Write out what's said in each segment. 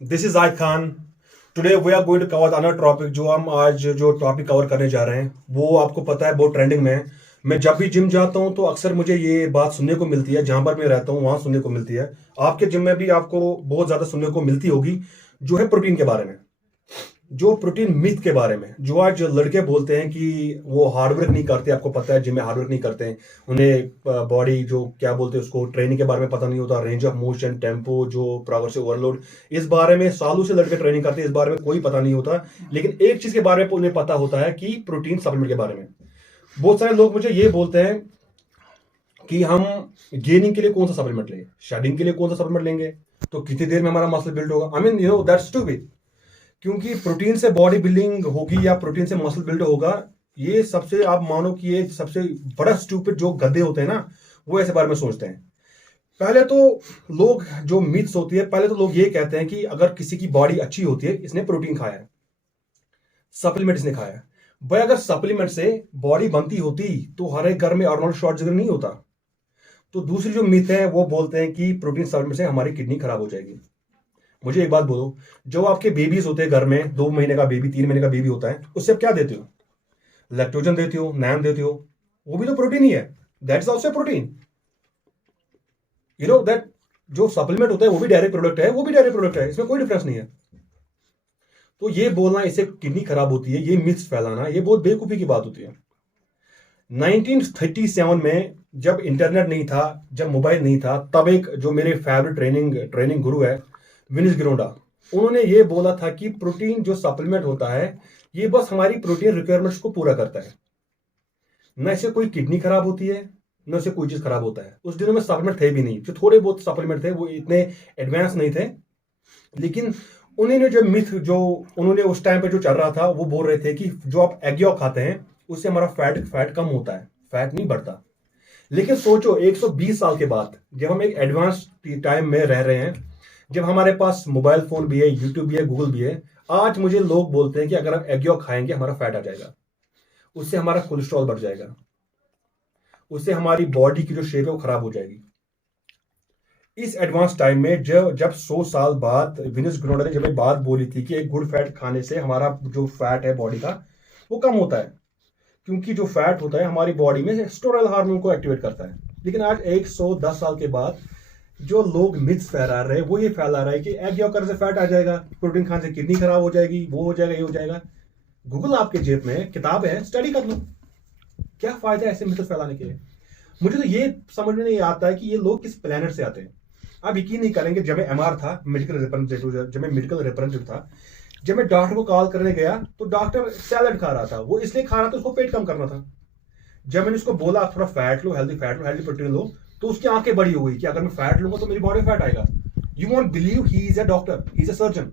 This is Ayad Khan. Today we are going to cover another topic. जो हम आज जो टॉपिक कवर करने जा रहे हैं वो आपको पता है बहुत ट्रेंडिंग में है। मैं जब भी जिम जाता हूं तो अक्सर मुझे ये बात सुनने को मिलती है, जहां पर मैं रहता हूं वहां सुनने को मिलती है। आपके जिम में भी आपको बहुत ज्यादा सुनने को मिलती होगी, जो है प्रोटीन के बारे में, जो प्रोटीन मिथ के बारे में। जो आज लड़के बोलते हैं कि वो हार्डवर्क नहीं करते, आपको पता है जिम में हार्डवर्क नहीं करते हैं, उन्हें बॉडी जो क्या बोलते हैं उसको ट्रेनिंग के बारे में पता नहीं होता, रेंज ऑफ मोशन, टेम्पो, जो प्रोग्रेसिव ओवरलोड, इस बारे में सालों से लड़के ट्रेनिंग करते हैं, इस बारे में कोई पता नहीं होता। लेकिन एक चीज के बारे में उन्हें पता होता है कि प्रोटीन सप्लीमेंट के बारे में। बहुत सारे लोग मुझे ये बोलते हैं कि हम गेनिंग के लिए कौन सा सप्लीमेंट लेंगे, शेडिंग के लिए कौन सा सप्लीमेंट लेंगे, तो कितनी देर में हमारा मसल बिल्ड होगा। I mean that's stupid. क्योंकि प्रोटीन से बॉडी बिल्डिंग होगी या प्रोटीन से मसल बिल्ड होगा, ये सबसे आप मानो कि ये सबसे बड़ा स्टूपिड जो गधे होते हैं ना, वो ऐसे बारे में सोचते हैं। पहले तो लोग जो मिथ्स होती है, पहले तो लोग ये कहते हैं कि अगर किसी की बॉडी अच्छी होती है, इसने प्रोटीन खाया है, सप्लीमेंट इसने खाया है। भाई अगर सप्लीमेंट से बॉडी बनती होती तो हर एक घर में आर्नोल्ड श्वार्ज़नेगर नहीं होता। तो दूसरी जो मिथ है वो बोलते हैं कि प्रोटीन सप्लीमेंट से हमारी किडनी खराब हो जाएगी। मुझे एक बात बोलो, जो आपके बेबीज होते हैं घर में, 2 महीने का बेबी, 3 महीने का बेबी होता है, उससे आप क्या देते हो? लैक्टोजन देते हो, नैन देते हो, वो भी तो प्रोटीन ही है। That's also protein. दैट जो सप्लीमेंट होता है वो भी डायरेक्ट प्रोडक्ट है, वो भी डायरेक्ट प्रोडक्ट है, इसमें कोई डिफरेंस नहीं है। तो ये बोलना इससे किडनी खराब होती है, ये मिथ्स फैलाना, ये बहुत बेवकूफी की बात होती है। 1937 में जब इंटरनेट नहीं था, जब मोबाइल नहीं था, तब एक जो मेरे फेवरेट ट्रेनिंग गुरु है, विनिस गिरोडा, उन्होंने ये बोला था कि प्रोटीन जो सप्लीमेंट होता है ये बस हमारी प्रोटीन रिक्वायरमेंट्स को पूरा करता है, न इससे कोई किडनी खराब होती है, न इससे कोई चीज खराब होता है। उस दिनों में सप्लीमेंट थे भी नहीं, जो थोड़े बहुत सप्लीमेंट थे वो इतने एडवांस नहीं थे। लेकिन उन्होंने जो मिथ जो उन्होंने उस टाइम पे जो चल रहा था, वो बोल रहे थे कि जो आप एग यॉक खाते हैं उससे हमारा फैट कम होता है, फैट नहीं बढ़ता। लेकिन सोचो 120 साल के बाद जब हम एक एडवांस टाइम में रह रहे हैं, जब हमारे पास मोबाइल फोन भी है, यूट्यूब भी है, गूगल भी है, आज मुझे लोग बोलते हैं कि अगर हम एग यॉक खाएंगे हमारा फैट आ जाएगा, उससे हमारा कोलेस्ट्रॉल बढ़ जाएगा, उससे हमारी बॉडी की जो शेप है वो खराब हो जाएगी। इस एडवांस टाइम में जब 100 साल बाद विनिस ग्रोनर ने जब ये बात बोली थी कि एक गुड फैट खाने से हमारा जो फैट है बॉडी का वो कम होता है, क्योंकि जो फैट होता है हमारी बॉडी में स्टेरॉयड हार्मोन को एक्टिवेट करता है। लेकिन आज 110 साल के बाद जो लोग मिथ्स फैला रहे हैं वो ये फैला रहा है कि एग यॉक करने से फैट आ जाएगा, प्रोटीन खाने से किडनी खराब हो जाएगी, वो हो जाएगा, ये हो जाएगा। गूगल आपके जेब में, किताब है, स्टडी कर लो। क्या फायदा है ऐसे मिथ्स फैलाने के? मुझे तो ये समझ में नहीं आता है कि ये लोग किस प्लेनेट से आते हैं। आप यकीन नहीं करेंगे, जब मैं एमआर था, मेडिकल रिप्रेजेंटेटिव, जब मैं मेडिकल रिप्रेजेंटेटिव था, जब मैं डॉक्टर को कॉल करने गया तो डॉक्टर सैलड खा रहा था। वो इसलिए खा रहा था उसको पेट कम करना था। जब मैंने उसको बोला थोड़ा फैट लो, हेल्दी प्रोटीन लो, तो उसकी आंखें बड़ी हो गई कि अगर मैं फैट लूंगा तो मेरी बॉडी फैट आएगा। You won't believe, he is a doctor, he is a surgeon.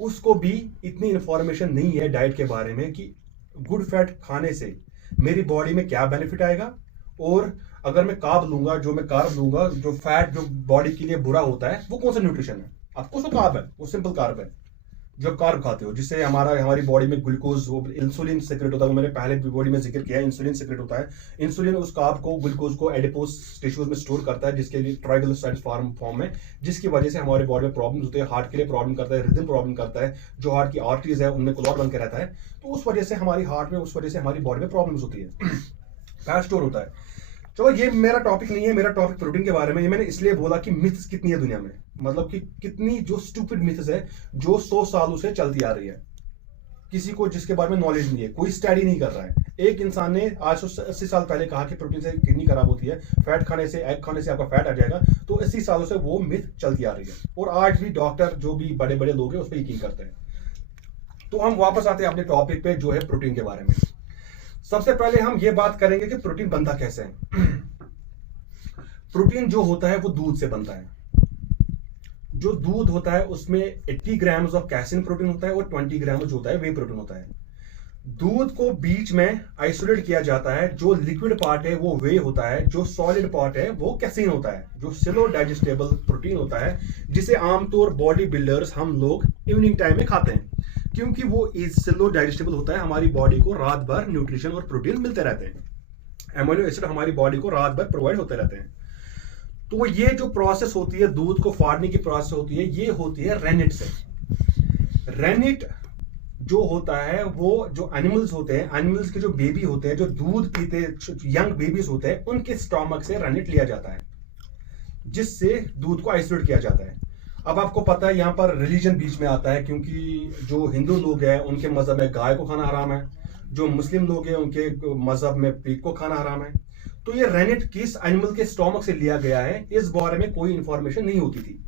उसको भी इतनी इंफॉर्मेशन नहीं है डाइट के बारे में कि गुड फैट खाने से मेरी बॉडी में क्या बेनिफिट आएगा, और अगर मैं कार्ब लूंगा, जो मैं कार्ब लूंगा, जो फैट जो बॉडी के लिए बुरा होता है, वो कौन सा न्यूट्रिशन है। आपको तो कार्ब है, वो सिंपल कार्ब है जो कार्ब खाते हो, जिससे हमारी बॉडी में ग्लूकोज, वो इंसुलिन सीक्रेट होता है। वो मैंने पहले बॉडी में जिक्र किया है, इंसुलिन सीक्रेट होता है। इंसुलिन उस कार्ब को, ग्लूकोज को एडिपोज टिश्यूज में स्टोर करता है, जिसके लिए ट्राइग्लिसराइड फॉर्म में, जिसकी वजह से हमारे बॉडी में प्रॉब्लम होती है। हार्ट के लिए प्रॉब्लम करता है, रिदम प्रॉब्लम करता है, जो हार्ट की आर्टरीज है उनमें क्लॉट बन के रहता है। तो उस वजह से हमारी हार्ट में, उस वजह से हमारी बॉडी में प्रॉब्लम होती है, फैट स्टोर होता है। चलो ये मेरा टॉपिक नहीं है, मेरा टॉपिक प्रोटीन के बारे में। ये मैंने इसलिए बोला कि मिथ्स कितनी है दुनिया में, मतलब कि कितनी जो स्टूपिड मिथ्स है जो 100 सालों से चलती आ रही है। किसी को जिसके बारे में नॉलेज नहीं है, कोई स्टडी नहीं कर रहा है। एक इंसान ने आज 80 साल पहले कहा कि प्रोटीन से किडनी खराब होती है, फैट खाने से, एग खाने से आपका फैट आ जाएगा, तो 80 सालों से वो मिथ चलती आ रही है, और आज भी डॉक्टर जो भी बड़े बड़े लोग हैं उस पर यकीन करते हैं। तो हम वापस आते हैं अपने टॉपिक पे, जो है प्रोटीन के बारे में। सबसे पहले हम ये बात करेंगे कि प्रोटीन बनता कैसे है। प्रोटीन जो होता है वो दूध से बनता है। जो दूध होता है उसमें 80 ग्राम्स ऑफ कैसिन प्रोटीन होता है, और 20 ग्राम जो होता है वे प्रोटीन होता है। दूध को बीच में आइसोलेट किया जाता है, जो लिक्विड पार्ट है वो वे होता है, जो सॉलिड पार्ट है वो कैसिन होता है, जो स्लो डाइजेस्टेबल प्रोटीन होता है, जिसे आमतौर बॉडी बिल्डर्स हम लोग इवनिंग टाइम में खाते हैं, क्योंकि वो स्लो डाइजेस्टेबल होता है। हमारी बॉडी को रात भर न्यूट्रिशन और प्रोटीन मिलते रहते हैं, एमिनो एसिड हमारी बॉडी को रात भर प्रोवाइड होते रहते हैं। तो ये जो प्रोसेस होती है, दूध को फाड़ने की प्रोसेस होती है, ये होती है रेनिट से। रेनिट जो होता है, वो जो एनिमल्स होते हैं, एनिमल्स के जो बेबी होते हैं, जो दूध पीते यंग बेबीज होते हैं, उनके स्टोमक से रेनिट लिया जाता है, जिससे दूध को आइसोलेट किया जाता है। अब आपको पता है यहाँ पर रिलीजन बीच में आता है, क्योंकि जो हिंदू लोग हैं उनके मजहब में गाय को खाना हराम है, जो मुस्लिम लोग हैं उनके मजहब में पिग को खाना हराम है। तो ये रेनिट किस एनिमल के स्टोमक से लिया गया है, इस बारे में कोई इंफॉर्मेशन नहीं होती थी।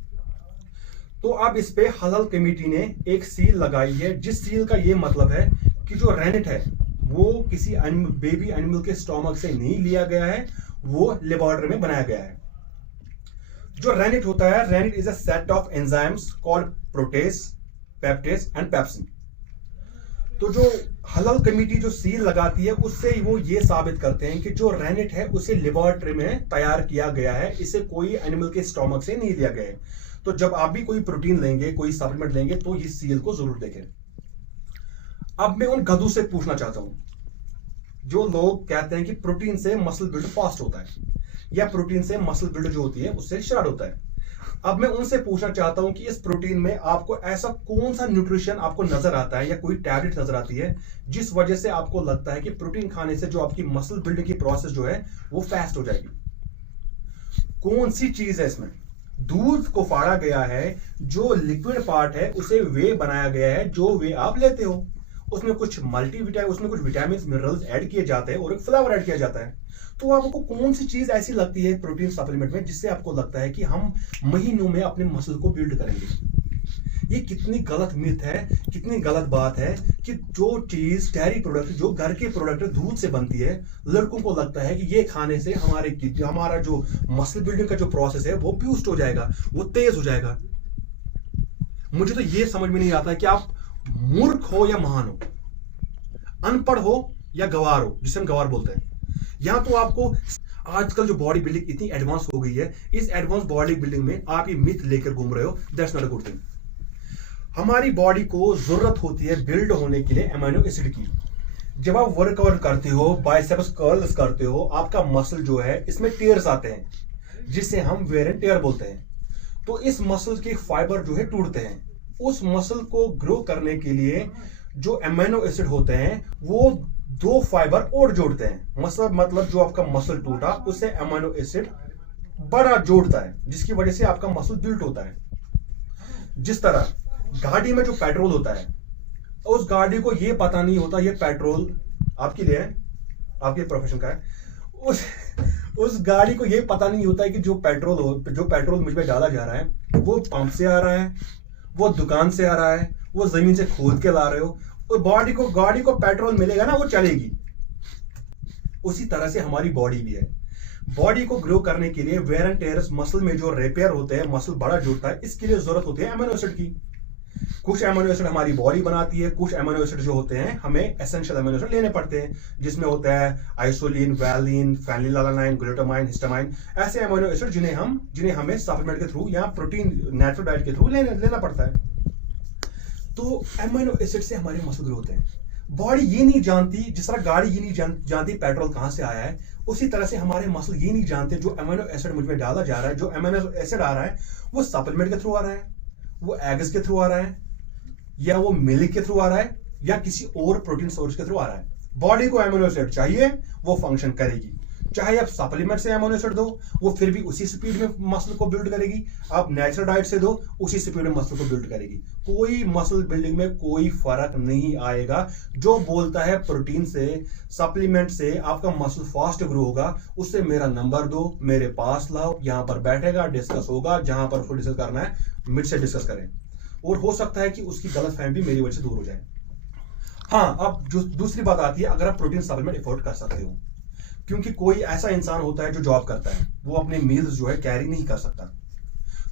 तो अब इस पे हलाल कमेटी ने एक सील लगाई है, जिस सील का ये मतलब है कि जो रेनिट है वो किसी बेबी एनिमल के स्टोमक से नहीं लिया गया है, वो लेबोरेटरी में बनाया गया है। जो रेनिट होता है, rennet is a set of enzymes called protease, peptase and pepsin. तो जो हलाल कमेटी जो सील लगाती है, उससे वो ये साबित करते हैं कि जो रेनिट है उसे लेबोरेटरी में तैयार किया गया है, इसे कोई एनिमल के स्टोमक से नहीं लिया गया है। तो जब आप भी कोई प्रोटीन लेंगे, कोई सप्लीमेंट लेंगे, तो इस सील को जरूर देखें। अब मैं उन गधों से पूछना चाहता हूं जो लोग कहते हैं कि प्रोटीन से मसल बिल्ड फास्ट होता है, या प्रोटीन से मसल बिल्ड जो होती है उससे स्टार्ट होता है। अब मैं उनसे पूछना चाहता हूं कि इस प्रोटीन में आपको ऐसा कौन सा न्यूट्रिशन आपको नजर आता है, या कोई टैबलेट नजर आती है, जिस वजह से आपको लगता है कि प्रोटीन खाने से जो आपकी मसल बिल्ड की प्रोसेस जो है वो फास्ट हो जाएगी। कौन सी चीज है इसमें? दूध को फाड़ा गया है, जो लिक्विड पार्ट है उसे वे बनाया गया है, जो वे आप लेते हो। उसमें कुछ मल्टीविटामिन, उसमें कुछ विटामिन मिनरल्स ऐड किए जाते हैं और एक फ्लेवर ऐड किया जाता है। तो आपको कौन सी चीज ऐसी लगती है प्रोटीन सप्लीमेंट में, जिससे आपको लगता है कि हम महीनों में अपने मसल को बिल्ड करेंगे? ये कितनी गलत मिथ है, कितनी गलत बात है कि जो चीज डेयरी प्रोडक्ट, जो घर के प्रोडक्ट दूध से बनती है, लड़कों को लगता है कि ये खाने से हमारा जो मसल बिल्डिंग का जो प्रोसेस है वो बूस्ट हो जाएगा, वो तेज हो जाएगा। मुझे तो ये समझ में नहीं आता है कि आप मूर्ख हो या महान हो, अनपढ़ हो या गवार हो, जिसे हम गवार बोलते हैं। यहां तो आपको आजकल जो बॉडी बिल्डिंग इतनी एडवांस हो गई है, इस एडवांस बॉडी बिल्डिंग में आप ये मिथ लेकर घूम रहे हो, that's not a good thing. हमारी बॉडी को जरूरत होती है बिल्ड होने के लिए एमिनो एसिड की। जब आप वर्कआउट करते हो, बाइसेप्स कर्ल्स करते हो, आपका मसल जो है इसमें टेयर्स आते हैं, जिसे हम वेयर एंड टेयर बोलते हैं। तो इस मसल के फाइबर जो है टूटते हैं। उस मसल को ग्रो करने के लिए जो एमिनो एसिड होते हैं वो दो फाइबर और जोड़ते हैं। मतलब जो आपका मसल टूटा, उससे एमिनो एसिड बड़ा जोड़ता है, जिसकी वजह से आपका मसल बिल्ड होता है। जिस तरह गाड़ी में जो पेट्रोल होता है, उस गाड़ी को ये पता नहीं होता ये पेट्रोल आपके लिए है, आपके प्रोफेशन का है। उस गाड़ी को ये पता नहीं होता है कि जो पेट्रोल मुझ में डाला जा रहा है वो पंप से आ रहा है, वो दुकान से आ रहा है, वो जमीन से खोद के ला रहे हो, और गाड़ी को पेट्रोल मिलेगा ना, वो चलेगी। उसी तरह से हमारी बॉडी भी है। बॉडी को ग्रो करने के लिए वेयर एंड टेयर्स, मसल में जो रिपेयर होते हैं, मसल बड़ा जुड़ता है, इसके लिए जरूरत होती है एमिनो एसिड की। कुछ एमिनो एसिड हमारी बॉडी बनाती है, कुछ एमिनो एसिड जो होते हैं हमें एसेंशियल एमिनो एसिड लेने पड़ते हैं, जिसमें होता है आइसोलिन, वैलिन, फेनिलएलानाइन, ग्लूटामाइन, हिस्टामाइन। ऐसे एमिनो एसिड जिन्हें हमें सप्लीमेंट के थ्रू या प्रोटीन नेचुरल डाइट के थ्रू लेना पड़ता है। तो एमिनो एसिड से हमारे मसल ग्रो होते हैं। बॉडी ये नहीं जानती, जिस तरह गाड़ी ये नहीं जानती पेट्रोल कहां से आया है, उसी तरह से हमारे मसल ये नहीं जानते जो एमिनो एसिड मुझ में डाला जा रहा है, जो एमिनो एसिड आ रहा है वो सप्लीमेंट के थ्रू आ रहा है, वो एग्स के थ्रू आ रहा है, या वो मिल्क के थ्रू आ रहा है, या किसी और प्रोटीन सोर्स के थ्रू आ रहा है। बॉडी को एमिनो एसिड चाहिए, वो फंक्शन करेगी। चाहे आप सप्लीमेंट से एमिनो एसिड दो, वो फिर भी उसी स्पीड में मसल को बिल्ड करेगी। आप नेचुरल डाइट से दो, उसी स्पीड में मसल को बिल्ड करेगी। कोई मसल बिल्डिंग में कोई फर्क नहीं आएगा। जो बोलता है प्रोटीन से, सप्लीमेंट से आपका मसल फास्ट ग्रो होगा, उससे मेरा नंबर दो, मेरे पास लाओ, यहां पर बैठेगा, डिस्कस होगा। जहां पर उसको डिस्कस करना है मुझसे डिस्कस करें, और हो सकता है कि उसकी गलतफहमी भी मेरी वजह से दूर हो जाए। हाँ, अब जो दूसरी बात आती है, अगर आप प्रोटीन सप्लीमेंट अफोर्ड कर सकते हो, क्योंकि कोई ऐसा इंसान होता है जो जॉब करता है, वो अपने मील्स जो है कैरी नहीं कर सकता,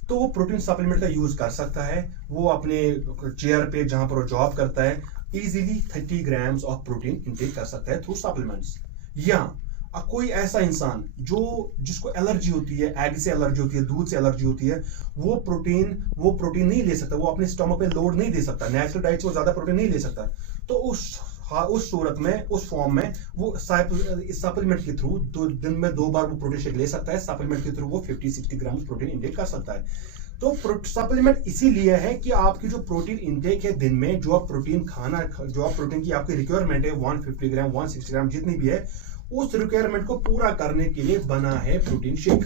तो वो प्रोटीन सप्लीमेंट का यूज कर सकता है। वो अपने चेयर पे जहां पर वो जॉब करता है easily 30 grams of protein intake कर सकता है थ्रू सप्लीमेंट्स। या कोई ऐसा इंसान जिसको एलर्जी होती है, एग से एलर्जी होती है, दूध से एलर्जी होती है, वो प्रोटीन नहीं ले सकता, वो अपने स्टमक पे लोड नहीं दे सकता, नेचुरल डाइट से वो ज्यादा प्रोटीन नहीं ले सकता, तो उस उस सूरत में, उस फॉर्म में वो सप्लीमेंट के थ्रू दिन में 2 बार वो प्रोटीन शेक ले सकता है। सप्लीमेंट के थ्रू वो 50-60 ग्राम प्रोटीन इंटेक कर सकता है। तो सप्लीमेंट इसीलिए है कि आपकी जो प्रोटीन इंटेक है दिन में, जो आप प्रोटीन की आपकी रिक्वायरमेंट है 150 ग्राम 160 ग्राम जितनी भी है, उस रिक्वायरमेंट को पूरा करने के लिए बना है प्रोटीन शेक,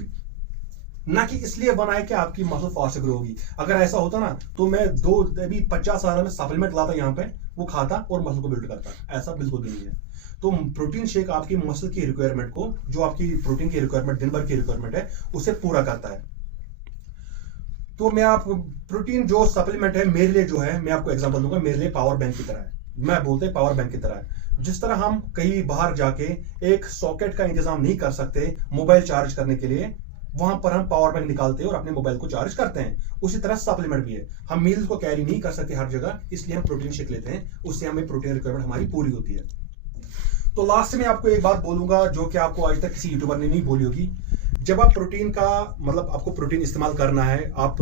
ना कि इसलिए बना है कि आपकी मसल फास्ट ग्रो होगी। अगर ऐसा होता ना तो मैं अभी 50 साल में सप्लीमेंट लाता यहाँ पे, वो खाता और मसल को बिल्ड करता। ऐसा बिल्कुल भी नहीं है। तो प्रोटीन शेक आपकी मसल की रिक्वायरमेंट को, जो आपकी प्रोटीन की रिक्वायरमेंट दिन भर की रिक्वायरमेंट है, उसे पूरा करता है। तो मैं आप प्रोटीन जो सप्लीमेंट है मेरे लिए जो है, मैं आपको एग्जांपल दूंगा, मेरे लिए पावर बैंक की तरह है। मैं बोलते पावर बैंक की तरह है। जिस तरह हम कहीं बाहर जाके एक सॉकेट का इंतजाम नहीं कर सकते मोबाइल चार्ज करने के लिए, वहां पर हम पावर बैंक निकालते हैं और अपने मोबाइल को चार्ज करते हैं, उसी तरह सप्लीमेंट भी है। हम मील्स को कैरी नहीं कर सकते हर जगह, इसलिए हम प्रोटीन शेक लेते हैं, उससे हमें प्रोटीन रिक्वायरमेंट हमारी पूरी होती है। तो लास्ट में आपको एक बात बोलूंगा जो कि आपको आज तक किसी यूट्यूबर ने नहीं बोली होगी। जब आप प्रोटीन का मतलब आपको प्रोटीन इस्तेमाल करना है, आप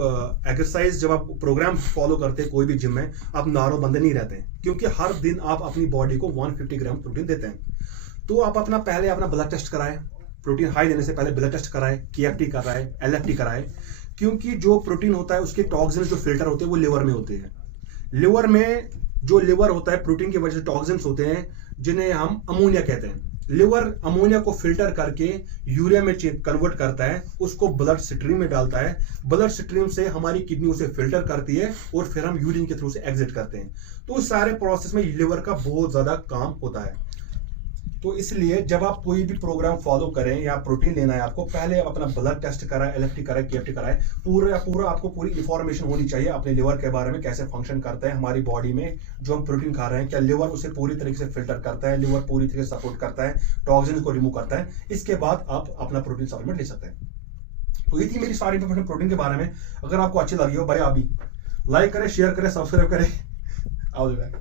एक्सरसाइज जब आप प्रोग्राम फॉलो करते हैं कोई भी जिम में, आप नारो बंदे नहीं रहते हैं, क्योंकि हर दिन आप अपनी बॉडी को 150 ग्राम प्रोटीन देते हैं। तो आप पहले अपना ब्लड टेस्ट कराएं, प्रोटीन हाई लेने से पहले ब्लड टेस्ट कराएं, KFT कराएं, LFT कराएं, क्योंकि जो प्रोटीन होता है उसके टॉक्सिन्स जो फिल्टर होते हैं वो लिवर में होते हैं। लिवर में जो लिवर होता है, प्रोटीन की वजह से टॉक्सिन्स होते हैं जिन्हें हम अमोनिया कहते हैं। लिवर अमोनिया को फिल्टर करके यूरिया में कन्वर्ट करता है, उसको ब्लड स्ट्रीम में डालता है। ब्लड स्ट्रीम से हमारी किडनी उसे फिल्टर करती है और फिर हम यूरिन के थ्रू से एग्जिट करते हैं। तो उस सारे प्रोसेस में लिवर का बहुत ज्यादा काम होता है। तो इसलिए जब आप कोई भी प्रोग्राम फॉलो करें या प्रोटीन लेना है आपको, पहले अपना ब्लड टेस्ट कराएं, LFT कराएं, KFT कराएं, पूरा आपको पूरी इंफॉर्मेशन होनी चाहिए अपने लिवर के बारे में, कैसे फंक्शन करता है हमारी बॉडी में। जो हम प्रोटीन खा रहे हैं, क्या लिवर उसे पूरी तरीके से फिल्टर करता है, लिवर पूरी तरीके से सपोर्ट करता है, टॉक्सिन को रिमूव करता है। इसके बाद आप अपना प्रोटीन सप्लीमेंट ले सकते हैं। तो ये थी मेरी सारी इंफॉर्मेशन प्रोटीन के बारे में। अगर आपको अच्छी लगी हो भाई, आप भी लाइक करें, शेयर करें, सब्सक्राइब करें। आओ बैक।